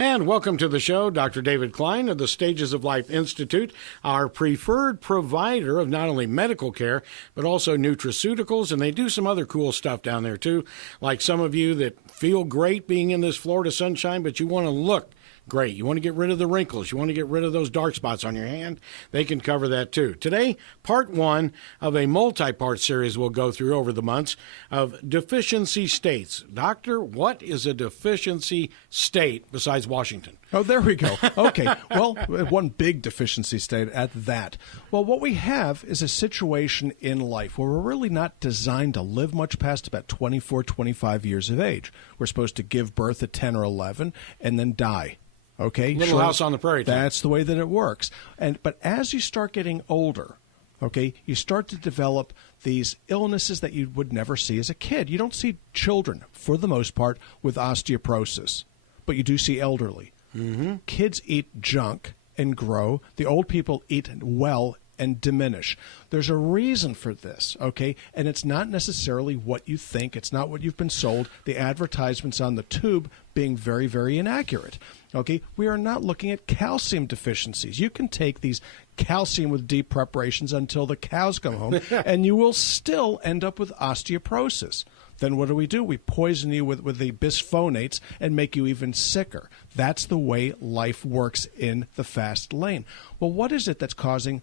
And welcome to the show, Dr. David Klein of the Stages of Life Institute, our preferred provider of not only medical care, but also nutraceuticals, and they do some other cool stuff down there too, like some of you that feel great being in this Florida sunshine, but you want to look great. You want to get rid of the wrinkles. You want to get rid of those dark spots on your hand. They can cover that too. Today, part one of a multi-part series we'll go through over the months of deficiency states. Doctor, what is a deficiency state besides Washington? Oh, there we go. Okay. Well, one big deficiency state at that. Well, what we have is a situation in life where we're really not designed to live much past about 24, 25 years of age. We're supposed to give birth at 10 or 11 and then die. Okay, Little House on the Prairie. That's the way that it works. But as you start getting older, okay, you start to develop these illnesses that you would never see as a kid. You don't see children, for the most part, with osteoporosis, but you do see elderly. Mm-hmm. Kids eat junk and grow. The old people eat well and diminish. There's a reason for this, okay? And it's not necessarily what you think. It's not what you've been sold. The advertisements on the tube being very, very inaccurate, okay? We are not looking at calcium deficiencies. You can take these calcium with D preparations until the cows come home, and you will still end up with osteoporosis. Then what do? We poison you with the bisphonates and make you even sicker. That's the way life works in the fast lane. Well, what is it that's causing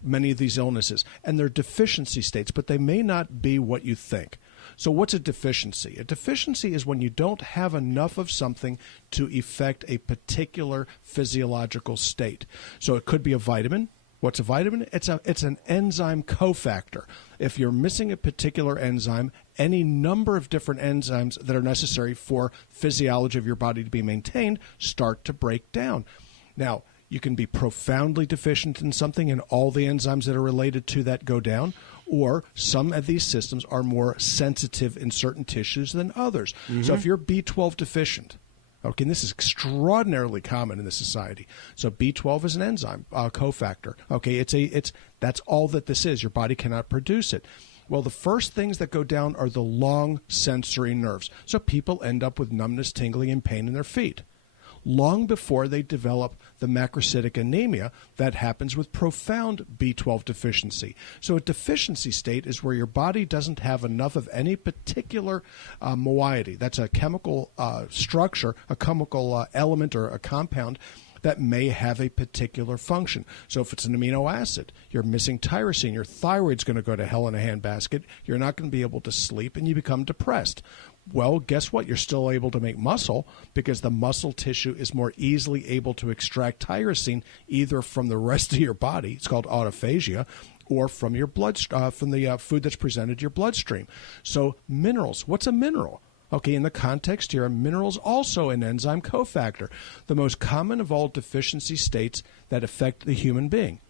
many of these illnesses? And they're deficiency states, but they may not be what you think. So what's a deficiency? A deficiency is when you don't have enough of something to effect a particular physiological state. So it could be a vitamin. What's a vitamin? It's an enzyme cofactor. If you're missing a particular enzyme, any number of different enzymes that are necessary for physiology of your body to be maintained start to break down. Now, you can be profoundly deficient in something and all the enzymes that are related to that go down, or some of these systems are more sensitive in certain tissues than others. Mm-hmm. So if you're B12 deficient, okay, and this is extraordinarily common in this society. So B12 is an enzyme cofactor. Okay, that's all that this is. Your body cannot produce it. Well, the first things that go down are the long sensory nerves. So people end up with numbness, tingling, and pain in their feet. Long before they develop the macrocytic anemia that happens with profound B12 deficiency. So a deficiency state is where your body doesn't have enough of any particular moiety. That's a chemical structure, a chemical element or a compound that may have a particular function. So if it's an amino acid, you're missing tyrosine, your thyroid's going to go to hell in a handbasket, you're not going to be able to sleep, and you become depressed. Well, guess what? You're still able to make muscle because the muscle tissue is more easily able to extract tyrosine either from the rest of your body, it's called autophagia, or from your blood, from the food that's presented to your bloodstream. So minerals, what's a mineral? Okay, in the context here, a mineral is also an enzyme cofactor. The most common of all deficiency states that affect the human being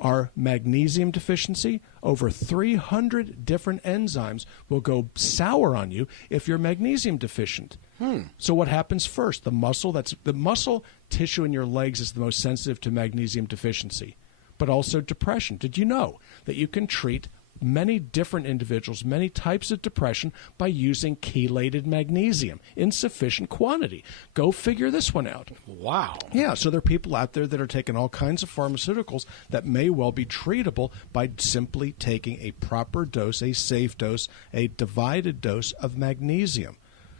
are magnesium deficiency. Over 300 different enzymes will go sour on you if you're magnesium deficient. So what happens first? The muscle tissue in your legs is the most sensitive to magnesium deficiency, but also depression. Did you know that you can treat many different individuals, many types of depression by using chelated magnesium in sufficient quantity? Go figure this one out. Wow. Yeah, so there are people out there that are taking all kinds of pharmaceuticals that may well be treatable by simply taking a proper dose, a safe dose, a divided dose of magnesium.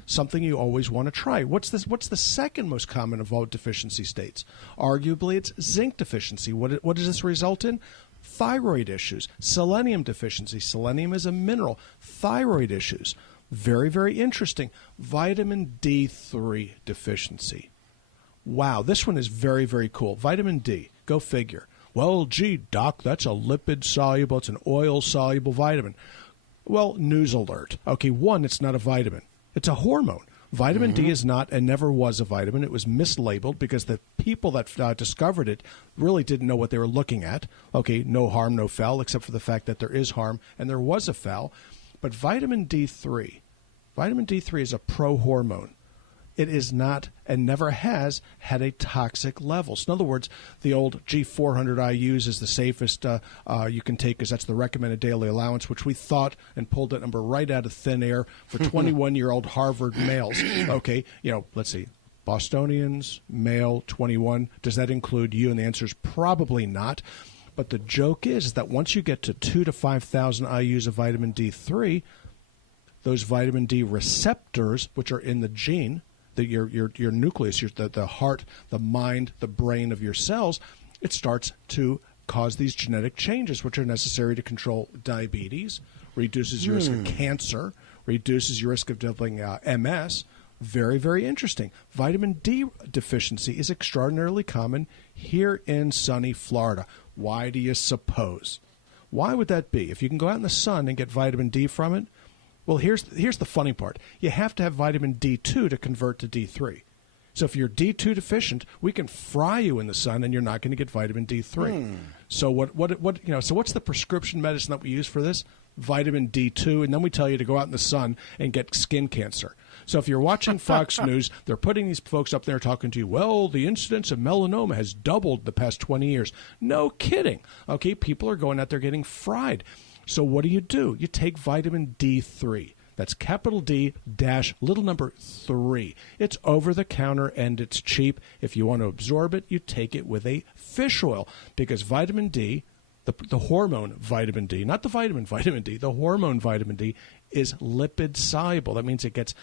Something you always want to try. What's the second most common of all deficiency states? Arguably, it's zinc deficiency. What does this result in? Thyroid issues. Selenium deficiency. Selenium is a mineral. Thyroid issues. Very, very interesting. Vitamin D3 deficiency. Wow, this one is very, very cool. Vitamin D. Go figure. Well, gee, doc, that's a lipid-soluble, it's an oil-soluble vitamin. Well, news alert. Okay, one, it's not a vitamin. It's a hormone. Vitamin D is not and never was a vitamin. It was mislabeled because the people that discovered it really didn't know what they were looking at. Okay, no harm, no foul, except for the fact that there is harm and there was a foul. But vitamin D3 is a pro-hormone. It is not and never has had a toxic level. So in other words, the old G400 IUs is the safest you can take because that's the recommended daily allowance, which we thought and pulled that number right out of thin air for 21-year-old Harvard males. Okay, let's see. Bostonians, male, 21. Does that include you? And the answer is probably not. But the joke is that once you get to 2,000 to 5,000 IUs of vitamin D3, those vitamin D receptors, which are in the gene, your nucleus, the heart, the mind, the brain of your cells, it starts to cause these genetic changes, which are necessary to control diabetes, reduces your risk of cancer, reduces your risk of developing MS. Very, very interesting. Vitamin D deficiency is extraordinarily common here in sunny Florida. Why do you suppose? Why would that be? If you can go out in the sun and get vitamin D from it, well, here's the funny part. You have to have vitamin D2 to convert to D3. So if you're D2 deficient, we can fry you in the sun and you're not going to get vitamin D3. So so what's the prescription medicine that we use for this? Vitamin D2, and then we tell you to go out in the sun and get skin cancer. So if you're watching Fox News, they're putting these folks up there talking to you, well, the incidence of melanoma has doubled the past 20 years. No kidding. Okay, people are going out there getting fried. So what do? You take vitamin D3. That's capital D dash little number 3. It's over the counter and it's cheap. If you want to absorb it, you take it with a fish oil, because vitamin D, the hormone vitamin D, not the vitamin D, the hormone vitamin D is lipid soluble. That means it gets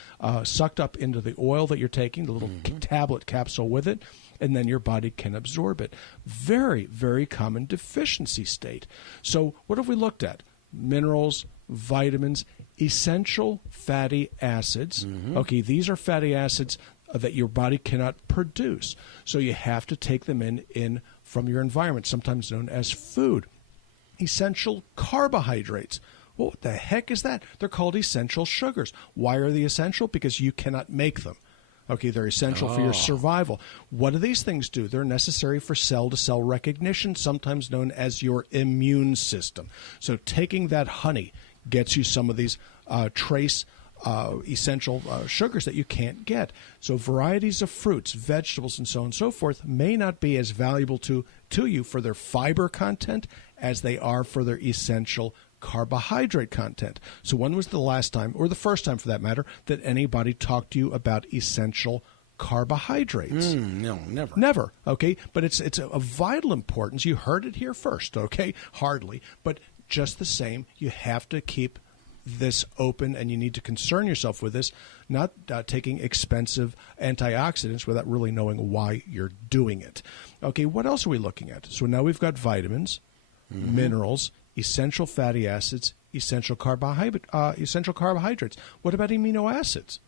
sucked up into the oil that you're taking, the little tablet capsule with it, and then your body can absorb it. Very, very common deficiency state. So what have we looked at? Minerals, vitamins, essential fatty acids. Okay, these are fatty acids that your body cannot produce. So you have to take them in from your environment, sometimes known as food. Essential carbohydrates. Well, what the heck is that? They're called essential sugars. Why are they essential? Because you cannot make them. Okay, they're essential for your survival. What do these things do? They're necessary for cell-to-cell recognition, sometimes known as your immune system. So taking that honey gets you some of these trace essential sugars that you can't get. So varieties of fruits, vegetables, and so on and so forth may not be as valuable to you for their fiber content as they are for their essential carbohydrate content. So when was the last time, or the first time for that matter, that anybody talked to you about essential carbohydrates? No, never. Never, okay? But it's a vital importance. You heard it here first, okay? Hardly. But just the same, you have to keep this open, and you need to concern yourself with this, not taking expensive antioxidants without really knowing why you're doing it. Okay, what else are we looking at? So now we've got vitamins, minerals, essential fatty acids, essential carbohydrates. What about amino acids?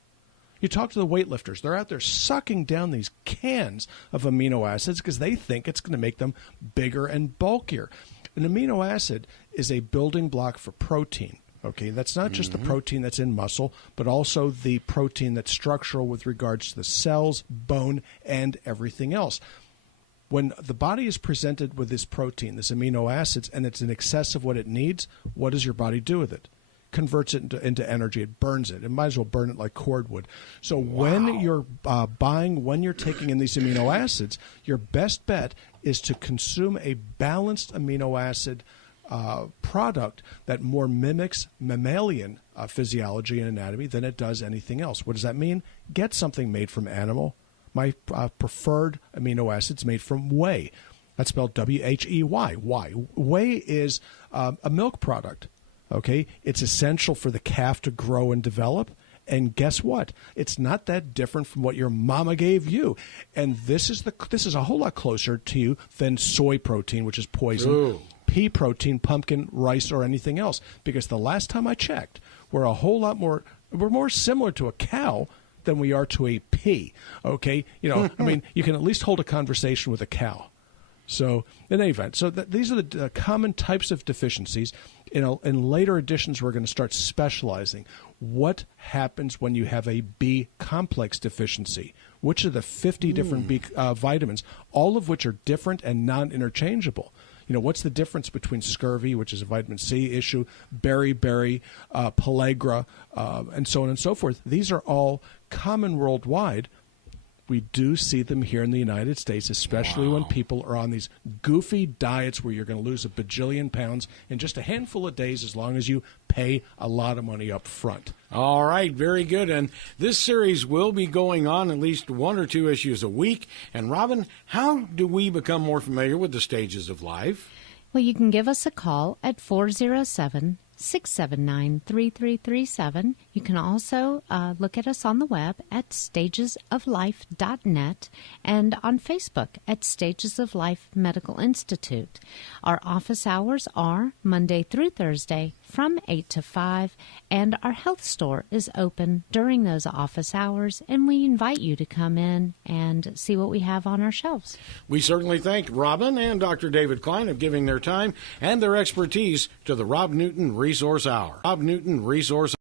You talk to the weightlifters. They're out there sucking down these cans of amino acids because they think it's going to make them bigger and bulkier. An amino acid is a building block for protein. Okay, that's not just the protein that's in muscle, but also the protein that's structural with regards to the cells, bone, and everything else. When the body is presented with this protein, this amino acids, and it's in excess of what it needs, what does your body do with it? Converts it into energy. It burns it. It might as well burn it like cordwood. So when you're when you're taking in these amino acids, your best bet is to consume a balanced amino acid product that more mimics mammalian physiology and anatomy than it does anything else. What does that mean? Get something made from animal. My preferred amino acids made from whey. That's spelled W-H-E-Y. Why? Whey is a milk product. Okay, it's essential for the calf to grow and develop. And guess what? It's not that different from what your mama gave you. And this is a whole lot closer to you than soy protein, which is poison. Ooh. Pea protein, pumpkin, rice, or anything else. Because the last time I checked, we're more similar to a cow than we are to a pea. Okay, I mean, you can at least hold a conversation with a cow. So in any event, these are the common types of deficiencies. In later editions, we're going to start specializing. What happens when you have a B complex deficiency? Which of the 50 different B vitamins, all of which are different and non-interchangeable? What's the difference between scurvy, which is a vitamin C issue, beriberi, pellagra, and so on and so forth? These are all common worldwide, we do see them here in the United States, especially when people are on these goofy diets where you're going to lose a bajillion pounds in just a handful of days as long as you pay a lot of money up front. All right, very good. And this series will be going on at least 1 or 2 issues a week. And Robin, how do we become more familiar with the stages of life? Well, you can give us a call at 407-679-3337. You can also look at us on the web at stagesoflife.net and on Facebook at Stages of Life Medical Institute. Our office hours are Monday through Thursday from 8 to 5, and our health store is open during those office hours, and we invite you to come in and see what we have on our shelves. We certainly thank Robin and Dr. David Klein of giving their time and their expertise to the Rob Newton Resource Hour. Rob Newton Resource